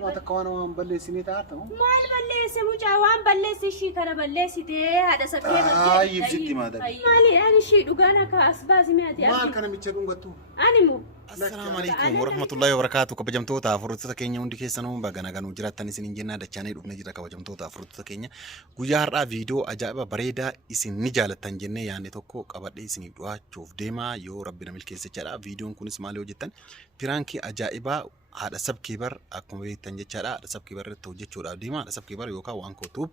ما تكوانا وان بلسيني تعرفه ما البلسي مجاوان بلسي شي كنا بلسي تي هذا سكيب يبجتي ما ده مالي أنا شي دوغانا كأسبازي ماتي ما كان ميتشدون قطو أنا مو السلام عليكم ورحمة الله وبركاته كبجمتوتا فرطة كينيا وندي كيسانو باغانا غانو جراتاني سنين جنة دچاني دوبنا جرا كبجمتوتا فرطة كينيا guyyaa har'aa viidiyoo ajaa'iba bareedaa isin ni jaalattan jennee yaanne tokko qabadhee isiniif dhiyaachuu deemaa yoo rabbi na milkeesse jedha. Viidiyoon kunis maal hojjettan piraankii ajaa'ibaa haadha sabkiibar akkuma beektan jechaadha. Haadha sabkiibar irratti hojjechuudhaaf deema. Haadha sabkiibar yookaan waan kootuuf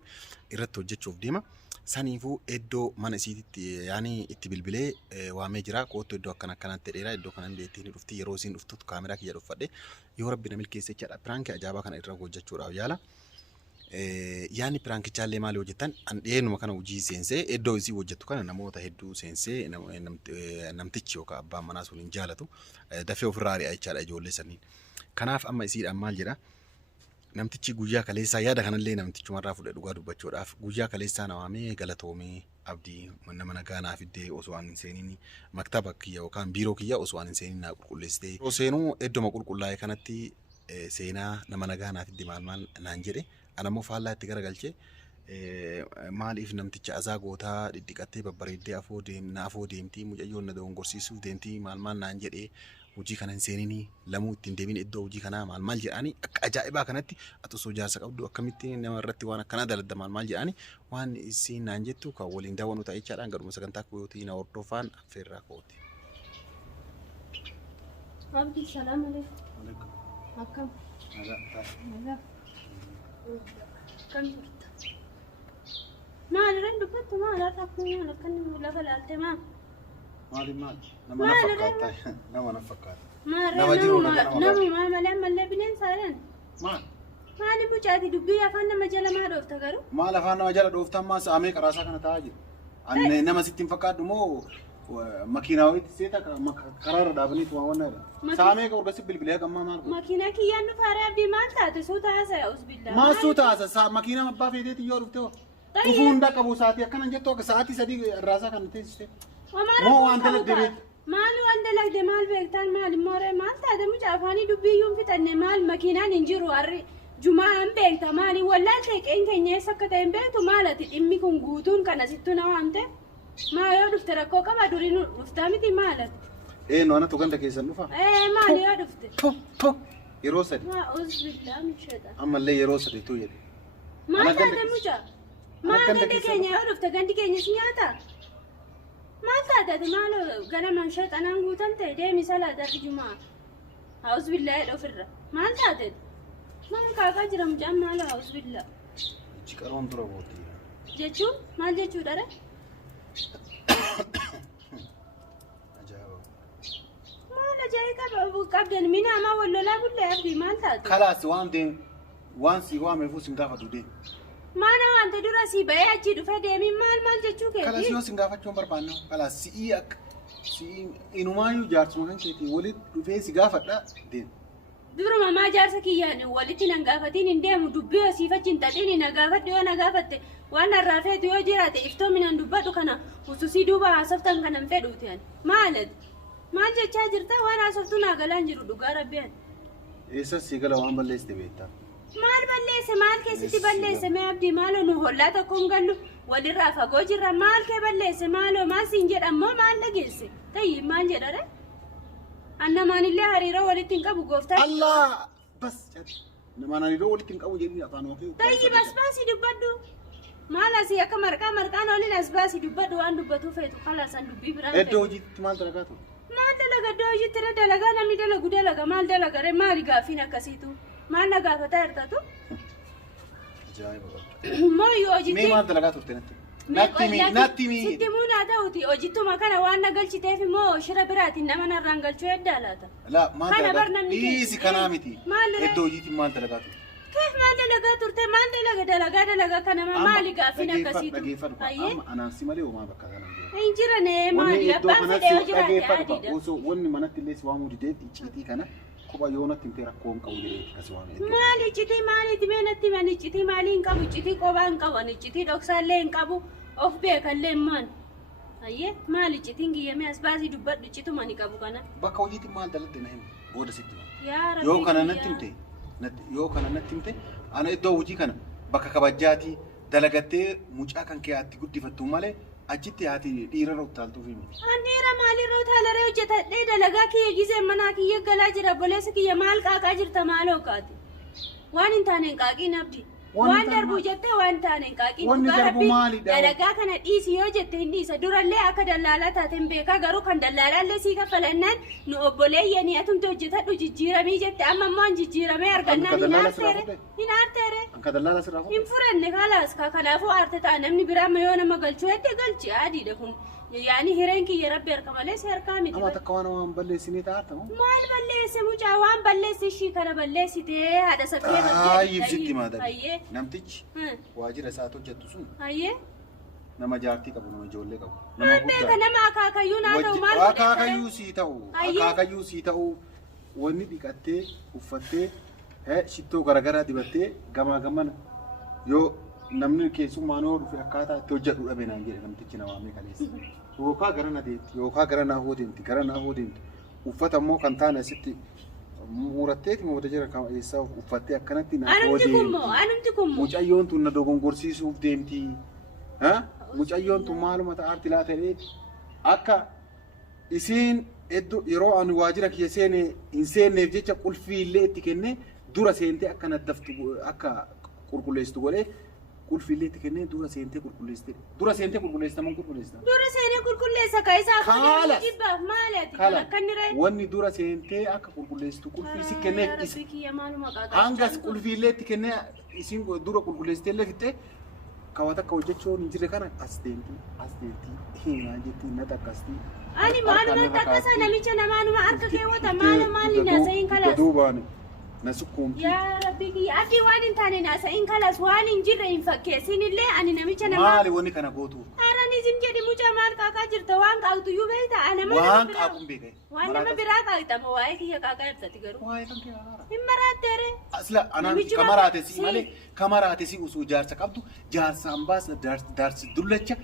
irratti hojjechuuf deema. Saniifuu iddoo mana isiitti yaani itti bilbilee waamee jira. Kootu iddoo akkanatti dheeraa iddoo kanan deetiin dhufti yeroo isin dhuftu kaameraa kiyya dhuffadhe yoo rabbi na milkeesse jedha. Piraankii ajaa'ibaa kana irra hojjechuudhaaf yaala. Yaani piraankichaallee maal hojjetan an dheenuma kana hojii seensee iddoo isii hojjettu kana namoota hedduu seensee namtichi yookaan abbaan manaa sun hin jaalatu dafee ofirraa ari'aa jechaadha ijoollee saniin. Kanaaf amma isiidhaan maal jedha namtichi guyyaa kaleessaa yaada kanallee namtichumarraa fudhee dhugaa dubbachuudhaaf guyyaa kaleessaa nawaamee galatoomee abdii nama nagaa naaf iddee osoo waan hin seeniin maktaba kiyya yookaan biiroo kiyya osoo waan hin seeniin naa qulqulleessitee osoo seenuu idduma qulqullaa'ee kanatti seenaa nama nagaa naaf iddee maal naan jedhe. Ana immoo faallaa itti garagalchee maaliif namticha azaa gootaa dhidhiqattee babbareeddee afoo deemtii mucayyoon na dogongorsiisuuf deemtii maal naan jedhee hojii kana hin seeninii lamuu ittiin deemin iddoo hojii kanaa maal jedhanii akka ajaa'ibaa kanatti ati osoo jaarsa qabdu akkamitti nama irratti waan akkanaa daladda maal jedhanii waan isiin naan jettu kan waliin daawwannu ta'e jechaadhaan garuma sagantaa kootii na hordofaan affeerraa kooti. Abdi salaam alaikum. Akkam. Nagaa. كم فرت ما لرين دكتور ما لا تكون أنا كن لا فلالت ما مال لما نفكرت لما نفكرت ما رين ما ملا بنين سارن ما نبغى جاتي دبي أفان مجال ما دوفت كارو ما لفان مجال دوفت ما سامي كراسة كنا تاجر أن نما ستين فكرت مو ماكينة ويت سيتا قرار دابني توانا سامي كور بس بالبلاد كم ما ماكينة كي يانو فارع بيمان تاتي سوتا هسا أوس بالله ما سوتا هسا ماكينة ما بافي ديتي يورفتو تفون دا كابو ساعتي أكنا جتوا كساعتي سدي الراسة كنا تيجي مو عندنا دبيت مال عندنا دمال بيكتان مال موري مال تاتي مجافاني دبي يوم في تاني مال ماكينة ننجرو أري جمعة بيكتا مالي ولا تك إنك نيسكتين بيتو مالتي إمي كون غوتون كنا ستونا وانته ما يعرف ترى كوكا ما دورين رفتامتي مالت إيه نوانا تقول لك إيش النوفا إيه ما يعرفت تو يروسد ما أعوذ بالله من الشيطان أما اللي يروسد تو يدي ما تاتا مجا ما تاتا كينيا يعرفت كنتي كينيا سنياتا ما تاتا مالو قال من شيطان أنقوتن تدي مثلا ذاك جمعة أعوذ بالله الأفرة ما تاتا ما كاكا جرم جام مالو أعوذ بالله شكرون ترى بوتي جيتشو ما جيتشو داره قبل مين ما ولا لا ولا أبدي ما أنت خلاص وان سي وان مفهوم سنغافة تودي ما أنا وانت دراسي بيا جدو فدي مين مال جتشو كذي خلاص يو سنغافة شو بربانو خلاص سيئك سي إنه ما يو جارس مكان كذي ولد في سنغافة لا دين دور ما جارسك يعني ولدي نغافتين إنديم دبي وسيفة جنتين نغافت ديو نغافت وانا الرافع ديو جرات إفتو من الدبادو كنا وسوسي دوبا عصفتن كنا مفيدوتين مالد ما جتشا جرتا وانا عصفتو ناقلان جرو دوغا ربيان إيسا سيقلا وان بلس تبيتا مال بلس مال كيستي بلس ما أبدي مالو نهولا تكون قلو ولي الرافع قو جرا مال كي بلس مالو ما سنجر أمو مال لقلسي طيب مال جرا أنا ما نلي هريرا ولي تنقبو قوفتا الله بس نما نريدو ولي تنقبو جيني أطانو طيب بس يدبادو مالا سيا مركا نولي نسباسي دبادو وان دبادو فيتو خلاص ان دبي بران ادو جيت مال تلقاتو ما دلقا دوجي ترى دلقا نمي دلقا مال دلقا ري مالي غافينا كسيتو ما نغافتا يرتاتو جاي بابا مو يوجي مي مال دلقاتو تنتي ناتي مي ستمونا داوتي اوجيتو ما كان وانا قلشي تيفي مو شربراتي انما نرانقلشو يدالاتا لا ما دلقاتو ايزي كلامتي ادو جيت مال دلقاتو كيف ما دلقا ترتي ما دلقا كان ما مالي غافينا كسيتو ايه انا سيمالي وما بكا انا injirane mali abban fede hojirate adida oso wonni manatti les wamu dide iciti kana kuba yona tintera kon qawde kaswame mali citi mali timenatti mani citi mali inqabu citi qoban qaban citi doksalle inqabu of be kalle man ayye mali citi ngiyame asbasi dubbadu citu mani qabu kana bakka hojiti mal daladde naym boda sitti ya rabbi yo kana nattimte yoo kana natti himte ana iddoo hojii kana bakka kabajjaati dalagattee mucaa kan kee atti guddifattu malee achitti haati dhiira utaaltuuf himi. Dhiira maalirra utaalaree hojjetadhee dalagaa kiyya gisee manaa kiyya galaa jira boleessa kiyya maal qaaqaa jirta maaloo kaati. Waan hin taane hin qaaqiin abdi. Waan darbu jettee waan taane hin qaaqiin. Wanni darbu maalidha? Dalagaa kana dhiisi yoo jette hin dhiisa. Durallee akka dallaalaa taateen beekaa garuu kan dallaalaallee sii kaffalannaan nu obboleeyyanii atumte hojjetadhu jijjiiramii jette amma immoo jijjiiramee argannaan hin aarteere. Hin aarteere. Anka dallaala sirraa fuudhe. Hin furanne kalaas kanaafuu aarte ta'a namni biraa amma yoo nama galchuu hedde galchi adiidha kun. Yani hireen kiyya rabbi harka malee si harkaa miti. Amma takka waan balleessinii taa'aata moo? Maal balleesse mucaa waan balleesse ishii kana balleessitee haadha saffee baay'ee ibsitti maadame. Namtichi waajjira isaa hojjettu sun. Hayyee. Nama jaartii qabu nama ijoollee qabu. Nama beeka nama akaakayyuu naa ta'u maal godhe? Akaakayyuu sii ta'u. Akaakayyuu sii ta'u wanni dhiqattee uffattee shittoo garaagaraa dibattee gamaa gamana yoo namni keessummaan yoo dhufe akkaataa itti hojjedhu dhabe naan jedhe namtichi nama amee kaleessa. Yookaan gara na deemti yookaan gara na hoodeemti gara na hoodeemti uffata immoo kan taane asitti muratteeti mooda jira kama eessaa uffattee akkanatti na hoodeemti. Anumti kummoo. Mucayyoon tun na dogongorsiisuuf deemti. Mucayyoon tun maaluma ta'aarti laatee akka isiin yeroo ani waajjira kiyya seene hin seenneef jecha qulfii illee itti kennee dura seentee akka naddaftu akka qulqulleessitu godhee. Qulfillee itti kennee dura seentee qulqulleessite. Dura seentee qulqulleessita moo qulqulleessita? Dura seenee qulqulleessa ka isaa fuudhee jibbaaf maaliiti? Akka inni ree? Wanni dura seentee akka qulqulleessitu qulfii si kenneef isa. Hangas qulfillee itti kennee isiin dura qulqulleessitee illee fixxee kawwata akka hojjechuun hin jirre kana as deemtii himaa jettii na takkastii. Ani maaluma takkasa namicha namaanuma harka keewwata maali naasa'iin kalaas. Duubaani. Nasukumti. Ya Rabbi kiyya adii waan hin taane naasa'iin kalaas waan hin jirre hin fakkeessin illee ani namicha namaa. Maali wanni kana gootu? Araanizim jedhi mucaa maal qaaqaa jirta waan qaaqtu iyyuu beekta ana mana waan qaaquun beekee. Waan nama biraa qaaqxama waa'ee kiyya qaaqaa jirtati garuu. Waa'ee kan kiyya haara. Hin maraatteere. Asila anaan kamaraatesi malee kamaraatesi usuu jaarsa qabdu jaarsaan baasa daarsi dullacha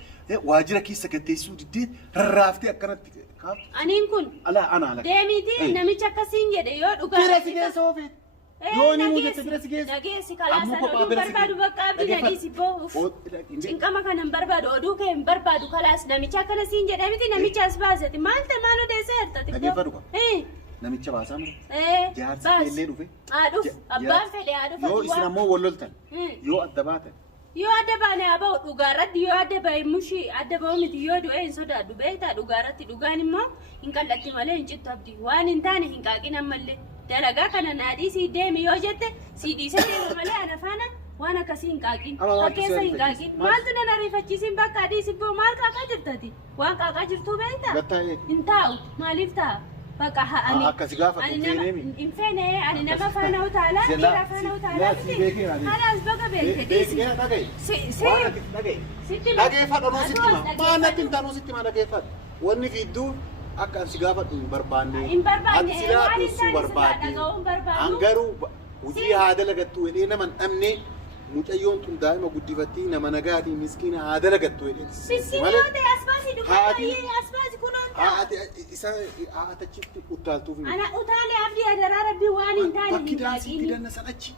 waajjira keessa gatteessuu diddee rarraaftee akkanatti. Aniin kun. Ana. Deemiti namicha akkasiin jedhe yoo dhugaa. Bira si keessa oofee. Yoo ni mujjete bira si keessa. Nageessi kalaasa oduu barbaadu bakka abdii nadiisi boo. Cinqama kana hin barbaadu oduu kee hin barbaadu kalaas namicha akkana siin jedhe miti namicha as baaseti maal ta'e maal odeessa hirtati. Dhageeffadhu qaba. Namicha baasaa miti. Jaarsi illee dhufe. Dhuuf abbaan fedhe dhufa. Yoo isin ammoo wal loltan. Yoo adda baatan. Yoo adda baane aba'u dhugaarratti yoo adda bahe mushii adda bahu miti yoo du'e hin sodaadhu beektaa dhugaarratti dhugaan immoo hin qal'atti malee hin cittu abdii waan hin taane hin qaaqin ammallee dalagaa kana naadhii sii deemi yoo jette sii dhiisee deema malee ana faana waan akkasii hin qaaqin fakkeessa hin qaaqin maaltu nan ariifachiisin bakka adii sibboo maal qaaqaa jirtati waan qaaqaa jirtuu beektaa hin taa'u maaliif ta'a. Baka ani akkasi gaafa infene ani nama faana utaala dira faana utaala halas baka beeke disi dhageeffadhu noo sitti ma maanatti taanuu sitti ma dhageeffadhu wanni fidduu akka ansi gaafadhu hin barbaanne ati silaa dhusuu barbaadde angaruu hojii haa dalagattu jedhee nama hin dhabne mucayyoon tun daa'ima guddifattii nama nagaatii miskiina haa dalagattu jedhee malee asbaasi kunoon haati isa haatachitti utaaltuuf ana utaalee abdii adaraa rabbii waan hin taane bakki daansiitti dannasan achi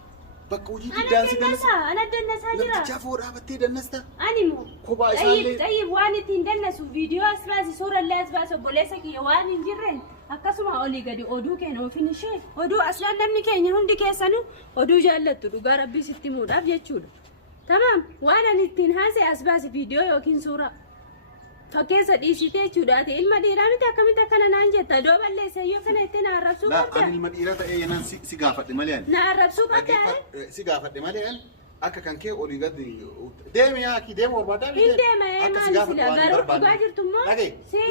bakka hojiitti daansii dannasan ana dannasaa jira namticha afoo dhaabattee dannasta ani moo kophaa isaallee xayyib waan ittiin dannasu viidiyoo asbaasi suurallee asbaasi obboleessa kiyya waan hin jirreen akkasuma olii gadi oduu keenya ofiin ishee oduu aslaan namni keenya hundi keessanuu oduu jaallattu dhugaa rabbii sitti himuudhaaf jechuudha. Tamaam waan ani ittiin haasee asbaasi viidiyoo yookiin suuraa fakkeessa dhiisitee jechuudhaati ilma dhiiraa miti akkamitti akkana naan jetta doo balleessa yoo kana itti na arrabsuu qabda. Ani ilma dhiiraa ta'ee yenaan si gaafadhe malee ani. Na arrabsuu qabda. Si gaafadhe malee ani akka kan kee olii gadi deeme yaaki deemu barbaadaa miti. Hin deeme maal sila garuu dhugaa jirtu immoo.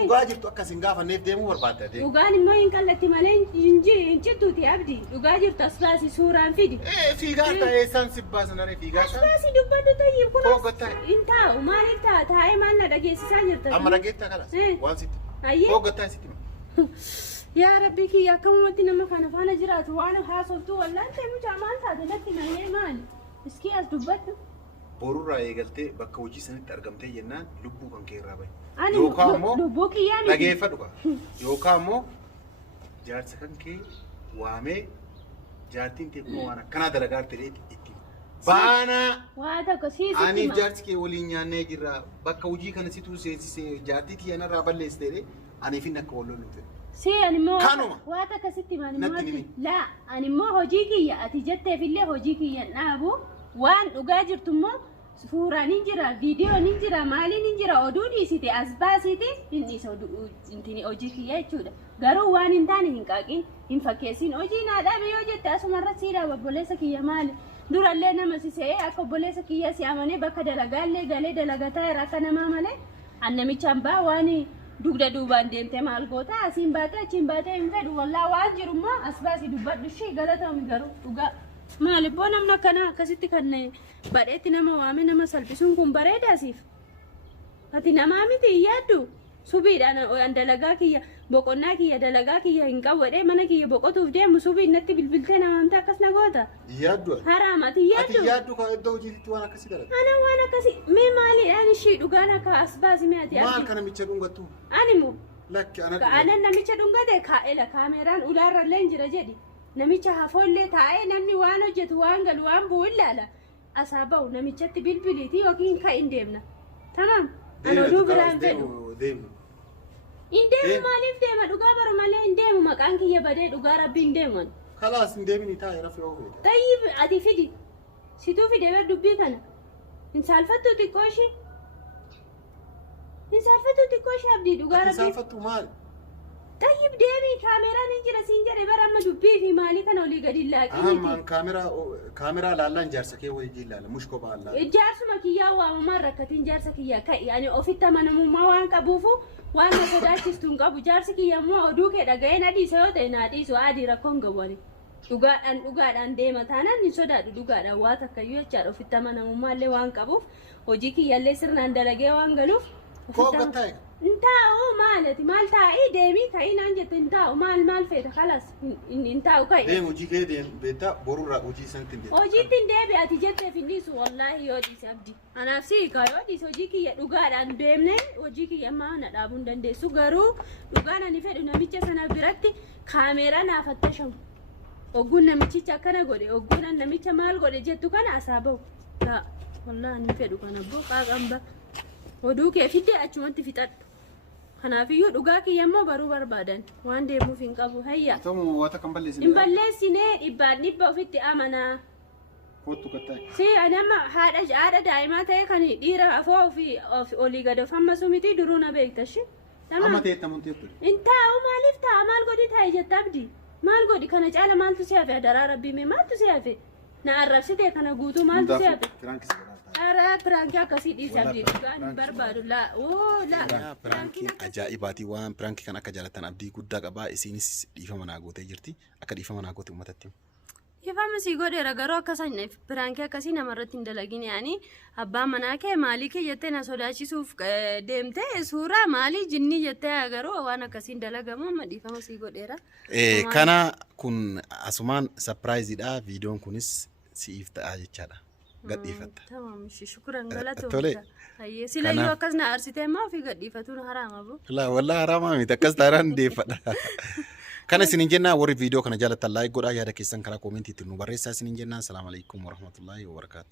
Dhugaa jirtu akka sin gaafanneef deemuu barbaadda. Dhugaan immoo hin qallatti malee hin cittuuti abdii dhugaa jirtu asbaasi suuraan fidi. Fiigaa ta'ee san si baasanare fiigaa san. Asbaasi dubbadhu tayyib kun. Hoggataa. Hin taa'u maaliif ta'a taa'ee maal na dhageessisaa jirta. Amma dhageettaa kanas waan sitti. Ayyee. Hoggataa sitti. Yaa Rabbi kiyya akkamumatti nama kana faana jiraatu waan haasoftuu wallaan ta'e mucaa maal taate natti malee maali? Iskii as dubbadhu. Borurraa eegaltee bakka hojii sanitti argamtee jennaan lubbuu kan kee irraa bahe. Yookaan immoo lubbuu kiyyaa miti. Dhageeffadhu qaba. Yookaan immoo jaarsa kan kee waamee jaartiin tee kun waan akkana dalagaa ta'e itti baana waa tokko siisi ani jaartii kee waliin nyaannee jirra bakka hojii kana situ seensisee jaartii tiyana irraa balleessitee ani fin akka wal lollu ta'e si animmoo Kanuma. waa takka sitti Natti maani himi. laa animmoo hojii kiyya ati jetteef illee hojii kiyya dhaabu waan dhugaa jirtummoo suuraan hin jira viidiyoon hin jira maaliin hin jira oduu dhiisite as baasite hin dhiisa intini hojii kiyya jechuudha garuu waan hin taane hin qaaqin hin fakkeessin hojii naa dhaabe yoo jette asumarra siidhaa obboleessa kiyya maali durallee nama sisee akka obboleessa kiyya si amanee bakka dalagaallee galee dalagataa irraa akka namaa malee annamichaan baa waan dugda duubaan deemtee maal goota asiin baatee achiin baatee hin fedhu wallaa waan jirummoo as baasii dubbadhu ishee galatoomi garuu dhugaa maalibboo namni akkanaa akkasitti kan badheetti nama waame nama salphisuun kun bareedaasiif ati namaa miti hin yaaddu subiidhaan dalagaa kiyya boqonnaa kiyya dalagaa kiyya hin qabwadhee mana kiyya boqotuuf deemu subii natti bilbiltee namaamte akkas na goota yaaddu haraama ati ati yaaddu ka iddoo hojiitti waan akkasii dalaga ana waan akkasii mee maaliidhaan ishii dhugaan akka as baasi mee ati maal kana micha dhungattu animu lakki ana ka'anan namicha dhungate kaa'ela kaameraan ulaarrallee hin jira jedhi namicha hafoollee taa'ee namni waan hojjetu waan galu waan bu'u ilaala asaa ba'u namichatti bilbiliiti yookiin ka'in deemna tamam an oduu biraan fedhu deemu hin deemu maaliif deema dhugaa bara malee hin deemu maqaan kiyya badee dhugaa rabbi hin deeman khalaas hin deemini taa'e rafi yoo fedha tayyib ati fidi situu fide bar dubbii kana hin saalfattu xiqqoo ishii hin saalfattu xiqqoo ishii abdii dhugaa ati rabbi saalfattu maal tayyib deemii kaameraan hin jira siin jedhe bara amma dubbii fi maalii kana olii gadi laaqii aman kaameraa laallaan jaarsa kee wajjin laala mushko baallaa jaarsuma kiyyaa waamamaan rakkatiin jaarsa kiyyaa ka'i ani ofitti amanamummaa waan qabuufu waan na sodaachistu hin qabu jaarsi kiyya immoo oduu kee dhaga'ee na dhiisa yoo ta'e naa dhiisu adii rakkoon gawwani dhugaadhaan deema taanaan hin sodaadhu dhugaadhaan waa takkayyuu jechaadha ofitti amanamummaa illee waan qabuuf hojii kiyyallee sirnaan dalagee waan galuuf kooka ta'e intaa'u maalati maal taa'ii deemii ka'ii naan jette intaa'u maal feeta kalas intaa'u ka'i deemu hojii kee deemu beektaa borurraa hojii sanatti hin deemu hojiitti hin deebi ati jetteef hin dhiisu wallaahi yoo dhiise abdi anaaf si hiikaa yoo dhiise hojii kiyya dhugaadhaan deemne hojii kiyya ammaa na dhaabuu hin dandeessu garuu dhugaan ani fedhu namicha sana biratti kaameeraa naaf attashamu ogguun namichicha akkana godhe ogguun namicha maal godhe jettu kana asaa bahu wallaahi ani fedhu kana abboo qaaqamba oduu kee fidde achumatti fixadhu kanaafiyyuu dhugaa kiyya immoo baruu barbaadan waan deemuuf hin qabu hayya ta'u wata kan balleessine hin balleessine dhibbaan dhibba ofitti amanaa kootu kattaa'e si ani amma haadha daa'imaa ta'e kan dhiira afoo fi olii gad of hammasu miti duruu na beektashi amma teettamuun teettu intaa'u maaliif ta'a maal godhi taa'e jetta abdi maal godhi kana caala maaltu si hafe adaraa rabbii mee maaltu si hafe na arrabsite kana guutuu maaltu si hafe firankis ara pirankii akkasii dhiise abdii dhugaan hin barbaadu Piraankiin ajaa'ibaati waan pirankii kan akka jaalatan abdii guddaa qabaa isiinis dhiifama naa gootee jirti akka dhiifama naa goote uummatatti. Ifama si godheera garuu akkasan pirankii akkasii namarratti hin dalagine yaani abbaan manaa kee maalii kee jettee na sodaachisuuf deemtee suuraa maalii jinnii jettee garuu waan akkasiin dalagamu amma dhiifama si godheera. Kana kun asumaan sapiraayiziidha viidiyoon kunis siif ta'a jechaadha. Gadhiifatta. Tamam shukran galatoomta. Tole. Hayyee silayyuu akkas na arsitee immoo ofii gadhiifatuun haraama boo. Wallaahi haraama miti akkas taanaan deeffadha. Kana isinin jennaa warri viidiyoo kana jaalattan laayik godhaa yaada keessan karaa koomentiitti nu barreessaa isinin jennaa. Salaamu alaikum warahmatullaahi wabarakaatu.